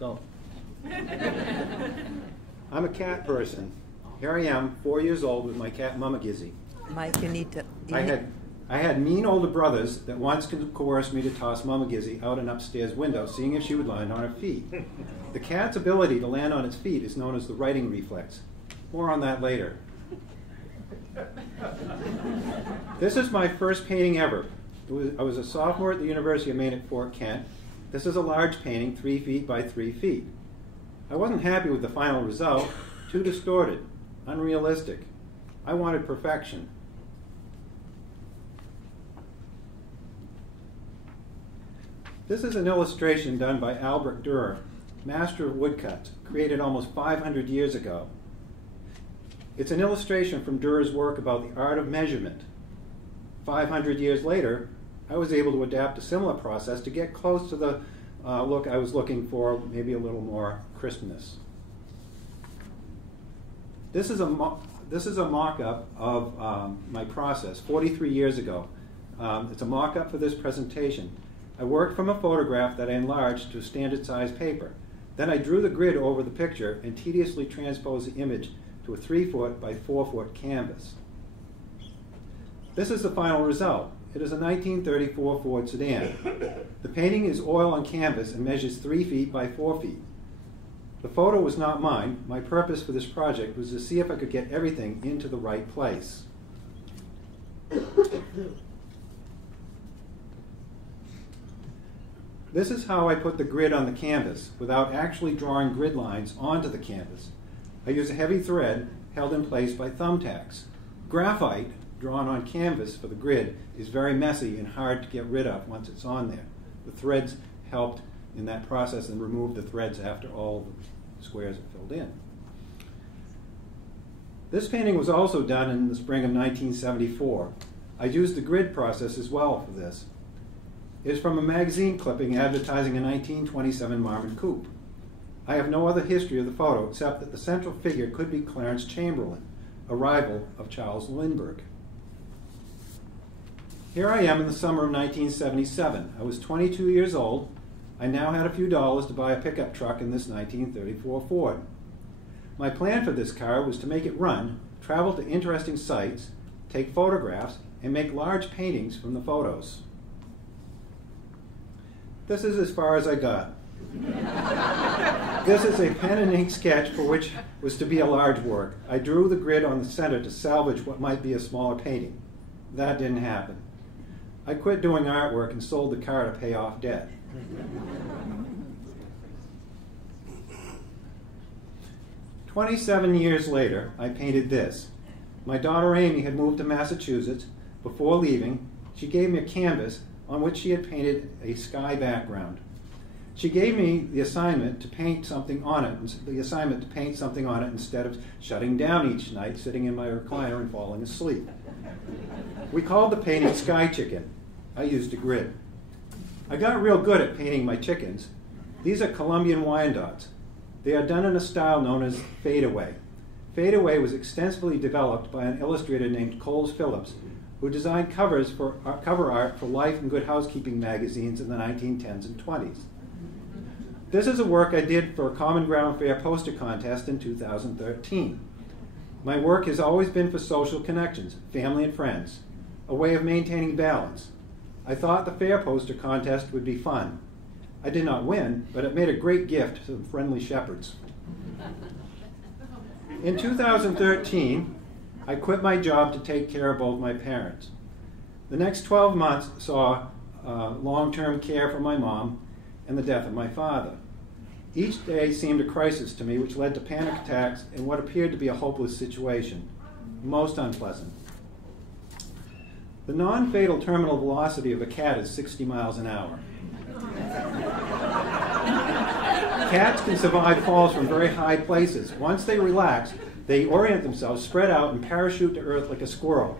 Go. I'm a cat person. Here I am, 4 years old, with my cat Mama Gizzy. Mike, you need to... I had mean older brothers that once coerced me to toss Mama Gizzy out an upstairs window, seeing if she would land on her feet. The cat's ability to land on its feet is known as the writing reflex. More on that later. This is my first painting ever. I was a sophomore at the University of Maine at Fort Kent. This is a large painting, 3 feet by 3 feet. I wasn't happy with the final result. Too distorted, unrealistic. I wanted perfection. This is an illustration done by Albert Dürer, master of woodcuts, created almost 500 years ago. It's an illustration from Dürer's work about the art of measurement. 500 years later, I was able to adapt a similar process to get close to the look I was looking for, maybe a little more crispness. This is a mock-up of my process 43 years ago. It's a mock-up for this presentation. I worked from a photograph that I enlarged to standard size paper. Then I drew the grid over the picture and tediously transposed the image to a 3-foot by 4-foot canvas. This is the final result. It is a 1934 Ford sedan. The painting is oil on canvas and measures 3 feet by 4 feet. The photo was not mine. My purpose for this project was to see if I could get everything into the right place. This is how I put the grid on the canvas without actually drawing grid lines onto the canvas. I use a heavy thread held in place by thumbtacks. Graphite drawn on canvas for the grid is very messy and hard to get rid of once it's on there. The threads helped in that process and removed the threads after all the squares are filled in. This painting was also done in the spring of 1974. I used the grid process as well for this. It is from a magazine clipping advertising a 1927 Marmon coupe. I have no other history of the photo except that the central figure could be Clarence Chamberlain, a rival of Charles Lindbergh. Here I am in the summer of 1977. I was 22 years old. I now had a few dollars to buy a pickup truck in this 1934 Ford. My plan for this car was to make it run, travel to interesting sites, take photographs, and make large paintings from the photos. This is as far as I got. This is a pen and ink sketch for which was to be a large work. I drew the grid on the center to salvage what might be a smaller painting. That didn't happen. I quit doing artwork and sold the car to pay off debt. 27 years later, I painted this. My daughter Amy had moved to Massachusetts. Before leaving, she gave me a canvas on which she had painted a sky background. She gave me the assignment to paint something on it, instead of shutting down each night, sitting in my recliner and falling asleep. We called the painting Sky Chicken. I used a grid. I got real good at painting my chickens. These are Colombian Wyandottes. They are done in a style known as fadeaway. Fadeaway was extensively developed by an illustrator named Coles Phillips, who designed cover art for Life and Good Housekeeping magazines in the 1910s and 20s. This is a work I did for a Common Ground Fair poster contest in 2013. My work has always been for social connections, family and friends, a way of maintaining balance. I thought the fair poster contest would be fun. I did not win, but it made a great gift to friendly shepherds. In 2013, I quit my job to take care of both my parents. The next 12 months saw long-term care for my mom and the death of my father. Each day seemed a crisis to me, which led to panic attacks and what appeared to be a hopeless situation. Most unpleasant. The non-fatal terminal velocity of a cat is 60 miles an hour. Cats can survive falls from very high places. Once they relax, they orient themselves, spread out, and parachute to earth like a squirrel.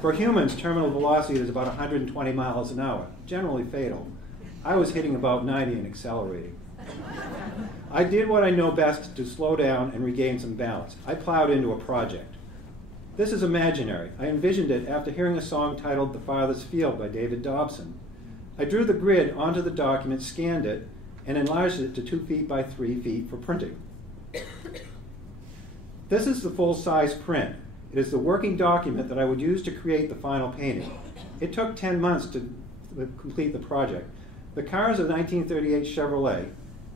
For humans, terminal velocity is about 120 miles an hour, generally fatal. I was hitting about 90 and accelerating. I did what I know best to slow down and regain some balance. I plowed into a project. This is imaginary. I envisioned it after hearing a song titled The Farthest Field by David Dobson. I drew the grid onto the document, scanned it, and enlarged it to 2 feet by 3 feet for printing. This is the full-size print. It is the working document that I would use to create the final painting. It took 10 months to complete the project. The car is a 1938 Chevrolet.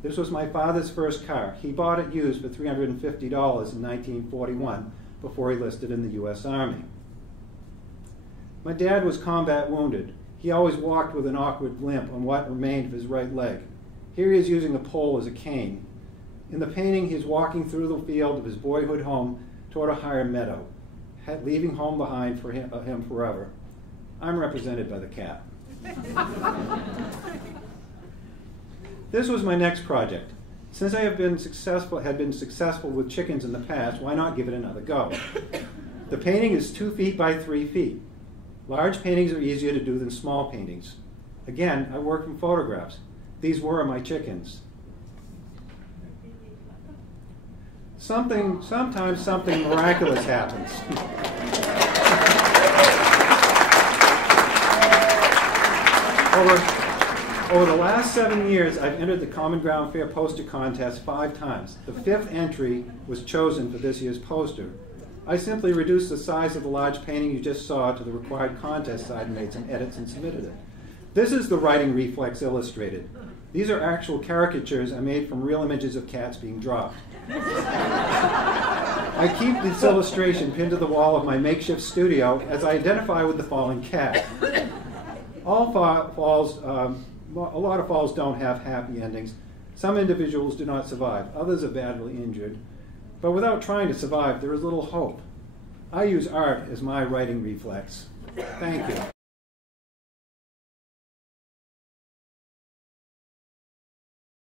This was my father's first car. He bought it used for $350 in 1941 before he enlisted in the U.S. Army. My dad was combat wounded. He always walked with an awkward limp on what remained of his right leg. Here he is using a pole as a cane. In the painting, he is walking through the field of his boyhood home toward a higher meadow, leaving home behind for him forever. I'm represented by the cat. This was my next project. Since I had been successful with chickens in the past, why not give it another go? The painting is 2 feet by 3 feet. Large paintings are easier to do than small paintings. Again, I work from photographs. These were my chickens. Sometimes something miraculous happens. Over the last 7 years, I've entered the Common Ground Fair poster contest 5 times. The 5th entry was chosen for this year's poster. I simply reduced the size of the large painting you just saw to the required contest size and made some edits and submitted it. This is the writing Reflex illustrated. These are actual caricatures I made from real images of cats being dropped. I keep this illustration pinned to the wall of my makeshift studio as I identify with the fallen cat. A lot of falls don't have happy endings. Some individuals do not survive. Others are badly injured. But without trying to survive, there is little hope. I use art as my writing reflex. Thank you.